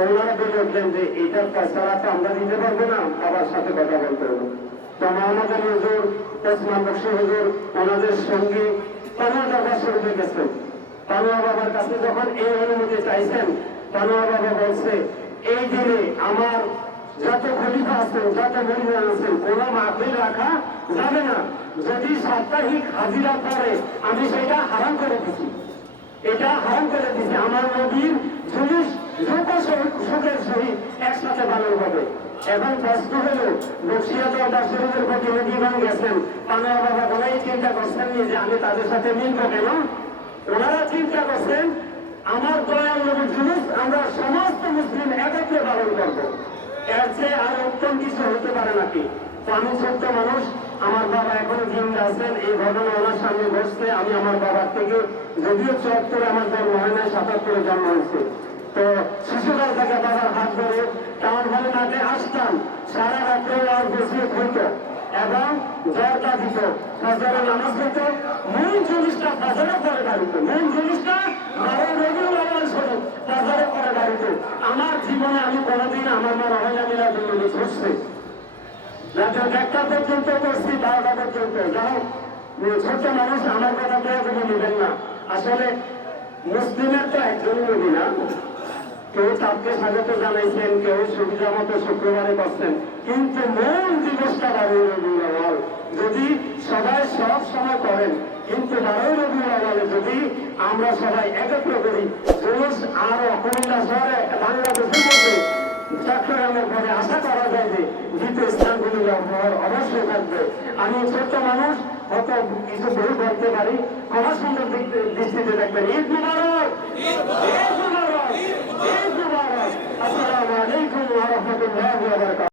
ওনারা বলে উঠলেন যে এটার পয়সাটা তো আমরা দিতে পারব না, বাবার সাথে কথা বলতে হবে। তো আলী হুজুর ওসমান বক্সি হুজুর, ওনাদের সঙ্গে পানোয়া দরবার শরীফে গেছেন পানোয়া বাবার কাছে যখন এই অনুমতি চাইছেন পানোয়া বাবা বলছে, এই দিনে আমার যত খলিফা আছেন, যত মহিলা আছেন, কোন মাহফিল রাখা যাবে না। যদি সাপ্তাহিক হাজিরা করে আমি সেটা হারাম করে দিছি। এটা হারাম করে দিছে। আমার নদীর জিনিস আমার দয়াল জিনিস আমরা সমস্ত মুসলিম একত্রে পালন করব। এর চেয়ে আর উত্তম কিছু হতে পারে নাকি? তো আমি ছোট্ট মানুষ, আমার বাবা এখনও জিন্দা আছেন। এই ঘটনা ওনার সামনে বসছে আমি আমার বাবার থেকে, যদিও চুয়াত্তরে আমার জন্ম হয় না সাতাত্তরে জন্ম হয়েছে। তো শিশুকাল থেকে বাবার হাত ধরে টাউন হলে মাঠে আসতাম। সারা রাত্রে আর বসিয়ে খুলতো এবং জর্দা দিত। ফজরের নামাজ দিত মূল জিনিসটা ফজরে পরে দাঁড়িত মূল জিনিসটা বারো রবিউল আওয়াল স্বরূপ ফজরে পরে দাঁড়িত আমার জীবনে আমি কোনোদিন আমার মা রহলা মিলা দিল্লি ছুটছে রাতে একটা পর্যন্ত করছি, বারোটা পর্যন্ত। যাও ছোট্ট মানুষ, আমার কথা কেউ কোনো নেবেন না। আসলে মুসলিমের তো একজন নবী না। কেউ তাকে স্বাগত জানাইছেন, কেউ সুবিধা মতো শুক্রবারে করছেন। কিন্তু মূল দিবসটা বারোই রবিউল আওয়াল যদি সবাই সব সময় করেন, কিন্তু বারোই রবিউল আওয়ালে যদি আমরা সবাই একত্র করি, জুলুস আর কুমিল্লা শহরে বাংলাদেশের মধ্যে চট্টগ্রামের পরে আশা করা যায় যে দ্বিতীয় স্থানগুলি হওয়ার অবশ্যই থাকবে। আমি ছোট্ট মানুষ, হয়তো কিছু ভুল করতে পারি ক্ষমা সুন্দর